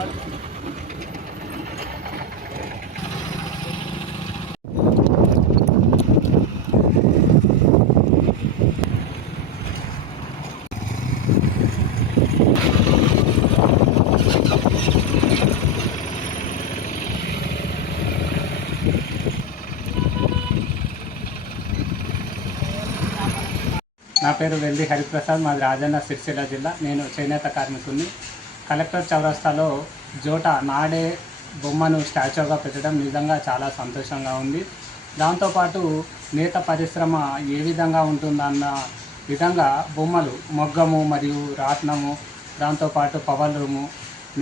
నా పేరు వెల్లి హరిప్రసాద్, మాది రాజన్న సిరిసిల్ల జిల్లా. నేను చేనేత కార్మికుడిని. కలెక్టర్ చౌరస్తాలో జోటా నాడే బొమ్మను స్టాచ్యూగా పెట్టడం నిజంగా చాలా సంతోషంగా ఉంది. దాంతోపాటు నేత పరిశ్రమ ఏ విధంగా ఉంటుందన్న విధంగా బొమ్మలు, మొగ్గము మరియు రాట్నము, దాంతోపాటు పవర్ రూము,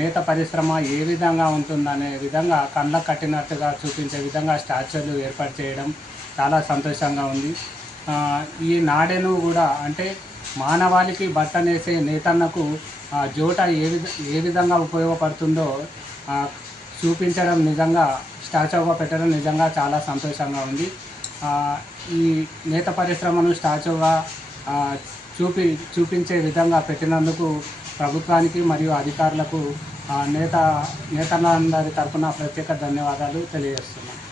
నేత పరిశ్రమ ఏ విధంగా ఉంటుందనే విధంగా కళ్ళకు కట్టినట్టుగా చూపించే విధంగా స్టాచ్యూలు ఏర్పాటు చేయడం చాలా సంతోషంగా ఉంది. ఈ నాడెను కూడా అంటే మానవాళికి బట్టనేసే నేతన్నకు జోట ఏ విధంగా ఉపయోగపడుతుందో చూపించడం, నిజంగా స్టాచ్యూగా పెట్టడం నిజంగా చాలా సంతోషంగా ఉంది. ఈ నేత పరిశ్రమను స్టాచ్యూగా చూపించే విధంగా పెట్టినందుకు ప్రభుత్వానికి మరియు అధికారులకు నేతలందరి తరఫున ప్రత్యేక ధన్యవాదాలు తెలియజేస్తున్నాను.